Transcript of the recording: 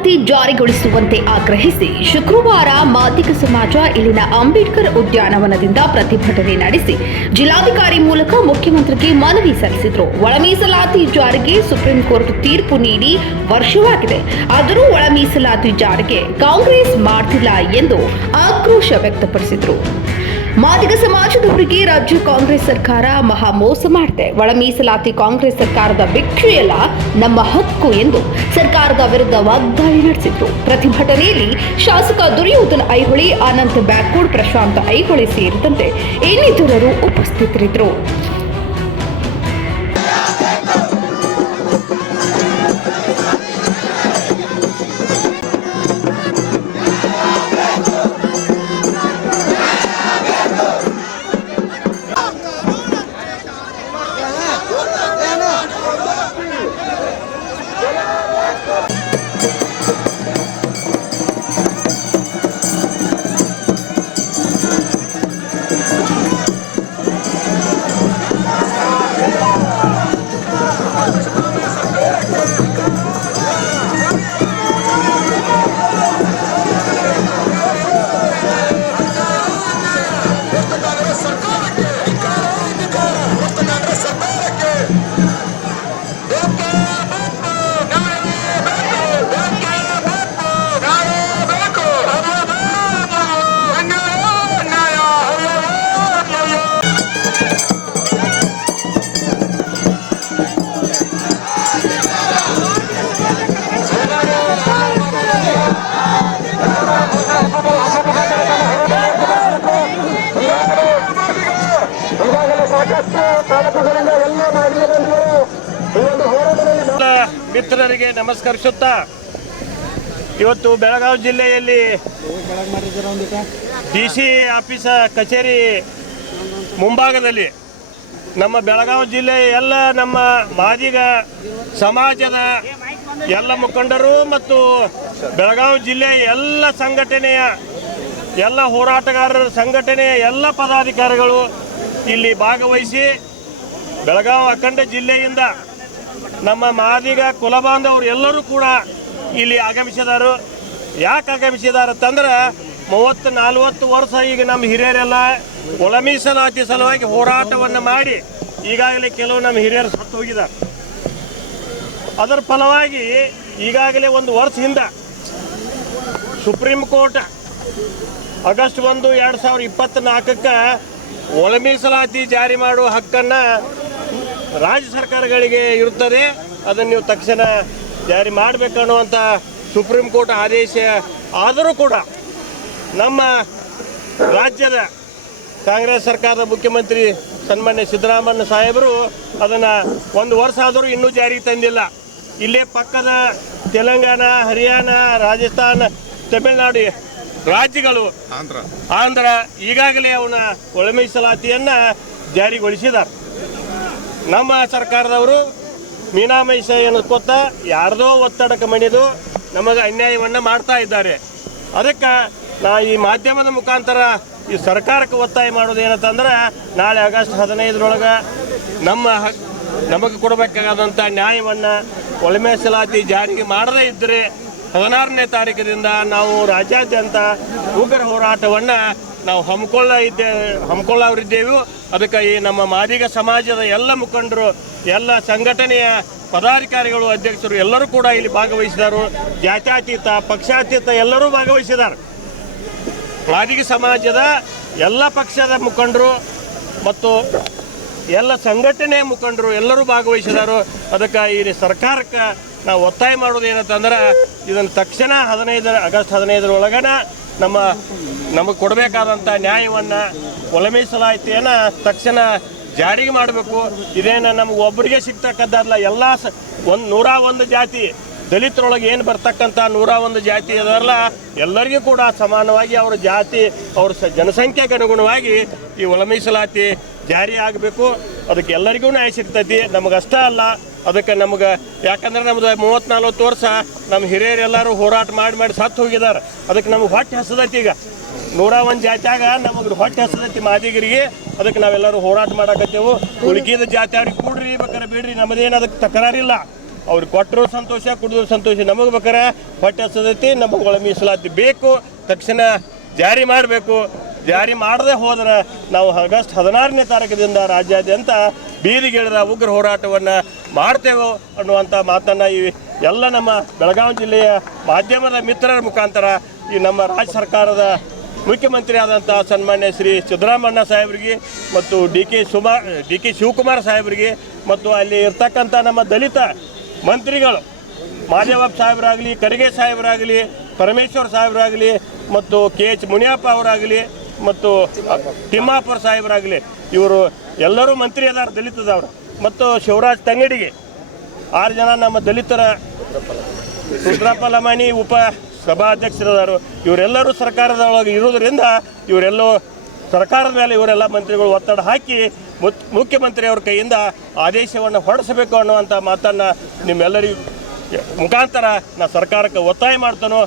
ಮೀಸಲಾತಿ ಜಾರಿಗೊಳಿಸುವಂತೆ ಆಗ್ರಹಿಸಿ ಶುಕ್ರವಾರ ಮಾದಿಗ ಸಮಾಜ, ಇಲ್ಲಿನ ಅಂಬೇಡ್ಕರ್ ಉದ್ಯಾನವನದಿಂದ ಪ್ರತಿಭಟನೆ ನಡೆಸಿ ಜಿಲ್ಲಾಧಿಕಾರಿ ಮೂಲಕ ಮುಖ್ಯಮಂತ್ರಿಗೆ ಮನವಿ ಸಲ್ಲಿಸಿದರು. ಒಳ ಮೀಸಲಾತಿ ಜಾರಿಗೆ ಸುಪ್ರೀಂ ಕೋರ್ಟ್ ತೀರ್ಪು ನೀಡಿ ವರ್ಷವಾಗಿದೆ. ಆದರೂ ಒಳ ಮೀಸಲಾತಿ ಜಾರಿಗೆ ಕಾಂಗ್ರೆಸ್ ಮಾಡ್ತಿಲ್ಲ ಎಂದು ಆಕ್ರೋಶ ವ್ಯಕ್ತಪಡಿಸಿದರು. ಮಾದಿಗ ಸಮಾಜದವರಿಗೆ ರಾಜ್ಯ ಕಾಂಗ್ರೆಸ್ ಸರ್ಕಾರ ಮಹಾ ಮೋಸ ಮಾಡಿದೆ ಒಳ ಮೀಸಲಾತಿ ಕಾಂಗ್ರೆಸ್ ಸರ್ಕಾರದ ಭಿಕ್ಷೆಯಲ್ಲ ನಮ್ಮ ಹಕ್ಕು ಎಂದು ಸರ್ಕಾರದ ವಿರುದ್ಧ ವಾಗ್ದಾಳಿ ನಡೆಸಿತ್ತು ಪ್ರತಿಭಟನೆಯಲ್ಲಿ ಶಾಸಕ ದುರ್ಯೋಧನ ಐಹೊಳಿ, ಅನಂತ್ ಬ್ಯಾಕೋಡ್ ಪ್ರಶಾಂತ್ ಐಹೊಳಿ ಸೇರಿದಂತೆ ಇನ್ನಿತರರು ಉಪಸ್ಥಿತರಿದ್ದರು. ಮಿತ್ರರಿಗೆ ನಮಸ್ಕರಿಸುತ್ತಾ, ಇವತ್ತು ಬೆಳಗಾವಿ ಜಿಲ್ಲೆಯಲ್ಲಿ ಡಿ ಸಿ ಆಫೀಸ ಕಚೇರಿ ಮುಂಭಾಗದಲ್ಲಿ ನಮ್ಮ ಬೆಳಗಾವಿ ಜಿಲ್ಲೆಯ ಎಲ್ಲ ನಮ್ಮ ಮಾದಿಗ ಸಮಾಜದ ಎಲ್ಲ ಮುಖಂಡರು ಮತ್ತು ಬೆಳಗಾವಿ ಜಿಲ್ಲೆಯ ಎಲ್ಲ ಸಂಘಟನೆಯ ಎಲ್ಲ ಹೋರಾಟಗಾರರ ಸಂಘಟನೆಯ ಎಲ್ಲ ಪದಾಧಿಕಾರಿಗಳು ಇಲ್ಲಿ ಭಾಗವಹಿಸಿ ಬೆಳಗಾವಿ ಅಖಂಡ ಜಿಲ್ಲೆಯಿಂದ ನಮ್ಮ ಮಾದಿಗ ಕುಲಬಾಂಧವರು ಎಲ್ಲರೂ ಕೂಡ ಇಲ್ಲಿ ಆಗಮಿಸಿದಾರು. ಯಾಕೆ ಆಗಮಿಸಿದಾರೆ ಅಂತಂದ್ರೆ ಮೂವತ್ತು ನಲ್ವತ್ತು ವರ್ಷ ಈಗ ನಮ್ಮ ಹಿರಿಯರೆಲ್ಲ ಒಳ ಮೀಸಲಾತಿ ಸಲುವಾಗಿ ಹೋರಾಟವನ್ನು ಮಾಡಿ ಈಗಾಗಲೇ ಕೆಲವು ನಮ್ಮ ಹಿರಿಯರು ಸತ್ತು ಹೋಗಿದ್ದಾರೆ. ಅದರ ಫಲವಾಗಿ ಈಗಾಗಲೇ ಒಂದು ವರ್ಷ ಹಿಂದೆ ಸುಪ್ರೀಂ ಕೋರ್ಟ್ ಆಗಸ್ಟ್ ಒಂದು ಎರಡು ಸಾವಿರದ ಇಪ್ಪತ್ತ್ನಾಲ್ಕಕ್ಕೆ ಒಳ ಮೀಸಲಾತಿ ಜಾರಿ ಮಾಡುವ ಹಕ್ಕನ್ನು ರಾಜ್ಯ ಸರ್ಕಾರಗಳಿಗೆ ಇರುತ್ತದೆ. ಅದನ್ನು ನೀವು ತಕ್ಷಣ ಜಾರಿ ಮಾಡಬೇಕನ್ನುವಂಥ ಸುಪ್ರೀಂ ಕೋರ್ಟ್ ಆದೇಶ ಆದರೂ ಕೂಡ ನಮ್ಮ ರಾಜ್ಯದ ಕಾಂಗ್ರೆಸ್ ಸರ್ಕಾರದ ಮುಖ್ಯಮಂತ್ರಿ ಸನ್ಮಾನ್ಯ ಸಿದ್ದರಾಮಯ್ಯ ಸಾಹೇಬರು ಅದನ್ನು ಒಂದು ವರ್ಷ ಆದರೂ ಇನ್ನೂ ಜಾರಿಗೆ ತಂದಿಲ್ಲ. ಇಲ್ಲೇ ಪಕ್ಕದ ತೆಲಂಗಾಣ, ಹರಿಯಾಣ, ರಾಜಸ್ಥಾನ, ತಮಿಳುನಾಡು ರಾಜ್ಯಗಳು ಆಂಧ್ರ. ಆಂಧ್ರ ಈಗಾಗಲೇ ಅವನ ಒಳ ಮೀಸಲಾತಿಯನ್ನು ಜಾರಿಗೊಳಿಸಿದ್ದಾರೆ. ನಮ್ಮ ಸರ್ಕಾರದವರು ಮೀನಾಮೈಷ ಕೊತ್ತ ಯಾರ್ದೋ ಒತ್ತಡಕ್ಕೆ ಮಣಿದು ನಮಗೆ ಅನ್ಯಾಯವನ್ನು ಮಾಡ್ತಾ ಇದ್ದಾರೆ. ಅದಕ್ಕೆ ನಾ ಈ ಮಾಧ್ಯಮದ ಮುಖಾಂತರ ಈ ಸರ್ಕಾರಕ್ಕೆ ಒತ್ತಾಯ ಮಾಡೋದು ಏನಂತಂದ್ರೆ ನಾಳೆ ಆಗಸ್ಟ್ ಹದಿನೈದರೊಳಗೆ ನಮ್ಮ ನಮಗೆ ಕೊಡಬೇಕಾದಂಥ ನ್ಯಾಯವನ್ನು ಒಳ ಮೀಸಲಾತಿ ಜಾರಿಗೆ ಮಾಡದೇ ಇದ್ದರೆ ಹದಿನಾರನೇ ತಾರೀಕಿನಿಂದ ನಾವು ರಾಜ್ಯಾದ್ಯಂತ ಉಗ್ರ ಹೋರಾಟವನ್ನು ನಾವು ಹಮ್ಮಿಕೊಳ್ಳ ಇದ್ದೇ, ಹಮ್ಮಿಕೊಳ್ಳವರಿದ್ದೇವೆ. ಅದಕ್ಕೆ ಈ ನಮ್ಮ ಮಾದಿಗ ಸಮಾಜದ ಎಲ್ಲ ಮುಖಂಡರು, ಎಲ್ಲ ಸಂಘಟನೆಯ ಪದಾಧಿಕಾರಿಗಳು, ಅಧ್ಯಕ್ಷರು ಎಲ್ಲರೂ ಕೂಡ ಇಲ್ಲಿ ಭಾಗವಹಿಸಿದರು. ಜಾತ್ಯಾತೀತ, ಪಕ್ಷಾತೀತ ಎಲ್ಲರೂ ಭಾಗವಹಿಸಿದ್ದಾರೆ. ಮಾದಿಗ ಸಮಾಜದ ಎಲ್ಲ ಪಕ್ಷದ ಮುಖಂಡರು ಮತ್ತು ಎಲ್ಲ ಸಂಘಟನೆಯ ಮುಖಂಡರು ಎಲ್ಲರೂ ಭಾಗವಹಿಸಿದರು ಅದಕ್ಕೆ ಈ ಸರ್ಕಾರಕ್ಕೆ ನಾವು ಒತ್ತಾಯ ಮಾಡೋದು ಏನಂತಂದ್ರೆ ಇದನ್ನು ತಕ್ಷಣ ಹದಿನೈದರ, ಆಗಸ್ಟ್ ಹದಿನೈದರ ಒಳಗನ ನಮ್ಮ, ನಮಗೆ ಕೊಡಬೇಕಾದಂಥ ನ್ಯಾಯವನ್ನು ಮೀಸಲಾತಿಯನ್ನು ತಕ್ಷಣ ಜಾರಿಗೆ ಮಾಡಬೇಕು. ಇದೇನು ನಮಗೆ ಒಬ್ಬರಿಗೆ ಸಿಗ್ತಕ್ಕದ್ದಲ್ಲ ಎಲ್ಲ ಸ, ಒಂದು ನೂರ ಒಂದು ಜಾತಿ. ದಲಿತರೊಳಗೆ ಏನು ಬರ್ತಕ್ಕಂಥ ನೂರ ಒಂದು ಜಾತಿ ಅದರಲ್ಲ, ಎಲ್ಲರಿಗೂ ಕೂಡ ಸಮಾನವಾಗಿ ಅವರ ಜಾತಿ, ಅವ್ರ ಸ, ಜನಸಂಖ್ಯೆಗೆ ಅನುಗುಣವಾಗಿ ಈ ಒಳ ಜಾರಿ ಆಗಬೇಕು. ಅದಕ್ಕೆ ಎಲ್ಲರಿಗೂ ನ್ಯಾಯ ಸಿಗ್ತೈತಿ. ನಮಗಷ್ಟೇ ಅಲ್ಲ, ಅದಕ್ಕೆ ನಮ್ಗೆ ಯಾಕಂದ್ರೆ ನಮ್ದು ಮೂವತ್ತ್ ನಲ್ವತ್ತು ವರ್ಷ ನಮ್ಮ ಹಿರಿಯರೆಲ್ಲರೂ ಹೋರಾಟ ಮಾಡಿ ಮಾಡಿ ಸತ್ತು ಹೋಗಿದ್ದಾರೆ ಅದಕ್ಕೆ ನಮ್ಗೆ ಹೊಟ್ಟೆ ಹಸದೈತಿ ಈಗ. ನೂರ ಒಂದು ಜಾತ್ಯಾಗ ನಮಗೆ ಹೊಟ್ಟೆ ಹಸದೈತಿ ಮಾದಿಗರಿಗೆ. ಅದಕ್ಕೆ ನಾವೆಲ್ಲರೂ ಹೋರಾಟ ಮಾಡಕತ್ತೇವು. ಉಳಿಕಿದ ಜಾತಿ ಅವ್ರಿಗೆ ಕೂಡ್ರಿ ಬೇಕಾರೆ ಬಿಡ್ರಿ ನಮ್ಮದೇನು ಅದಕ್ಕೆ ತಕರಾರಿಲ್ಲ. ಅವ್ರಿಗೆ ಕೊಟ್ಟರು ಸಂತೋಷ, ಕುಡಿದ್ರು ಸಂತೋಷ, ನಮಗೆ ಬೇಕಾರೆ ಹೊಟ್ಟೆ ಹಸದೈತಿ, ನಮಗೆ ಒಳ ಮೀಸಲಾತಿ ಬೇಕು. ತಕ್ಷಣ ಜಾರಿ ಮಾಡಬೇಕು. ಜಾರಿ ಮಾಡದೆ ಹೋದ್ರೆ ನಾವು ಆಗಸ್ಟ್ ಹದಿನಾರನೇ ತಾರೀಕಿನಿಂದ ರಾಜ್ಯಾದ್ಯಂತ ಬೀದಿಗಿಳಿದ ಉಗ್ರ ಹೋರಾಟವನ್ನು ಮಾಡ್ತೇವೆ ಅನ್ನುವಂಥ ಮಾತನ್ನು ಈ ಎಲ್ಲ ನಮ್ಮ ಬೆಳಗಾವಿ ಜಿಲ್ಲೆಯ ಮಾಧ್ಯಮದ ಮಿತ್ರರ ಮುಖಾಂತರ ಈ ನಮ್ಮ ರಾಜ್ಯ ಸರ್ಕಾರದ ಮುಖ್ಯಮಂತ್ರಿ ಆದಂಥ ಸನ್ಮಾನ್ಯ ಶ್ರೀ ಸಿದ್ದರಾಮಣ್ಣ ಸಾಹೇಬರಿಗೆ ಮತ್ತು D K Suma, D K Shivakumar ಸಾಹೇಬರಿಗೆ ಮತ್ತು ಅಲ್ಲಿ ಇರ್ತಕ್ಕಂಥ ನಮ್ಮ ದಲಿತ ಮಂತ್ರಿಗಳು, ಮಾದೇವಪ್ಪ ಸಾಹೇಬರಾಗಲಿ, ಕರಿಗೆ ಸಾಹೇಬರಾಗಲಿ, ಪರಮೇಶ್ವರ್ ಸಾಹೇಬರಾಗಲಿ ಮತ್ತು ಕೆ ಎಚ್ ಮುನಿಯಪ್ಪ ಅವರಾಗಲಿ ಮತ್ತು ತಿಮ್ಮಾಪುರ ಸಾಹೇಬರಾಗಲಿ ಇವರು ಎಲ್ಲರೂ ಮಂತ್ರಿ ಅದಾರ ದಲಿತದವ್ರು. ಮತ್ತು ಶಿವರಾಜ್ ತಂಗಡಿಗೆ ಆರು ಜನ ನಮ್ಮ ದಲಿತರ ರುದ್ರಪ್ಪ ಉಪ ಸಭಾಧ್ಯಕ್ಷರದಾರು. ಇವರೆಲ್ಲರೂ ಸರ್ಕಾರದೊಳಗೆ ಇರೋದರಿಂದ ಇವರೆಲ್ಲೋ ಸರ್ಕಾರದ ಮೇಲೆ ಇವರೆಲ್ಲ ಮಂತ್ರಿಗಳು ಒತ್ತಡ ಹಾಕಿ ಮುತ್- ಮುಖ್ಯಮಂತ್ರಿಯವ್ರ ಕೈಯಿಂದ ಆದೇಶವನ್ನು ಹೊರಡಿಸಬೇಕು ಅನ್ನುವಂಥ ಮಾತನ್ನು ನಿಮ್ಮೆಲ್ಲರಿಗೂ ಮುಖಾಂತರ ನಾ ಸರ್ಕಾರಕ್ಕೆ ಒತ್ತಾಯ ಮಾಡ್ತಾನೋ.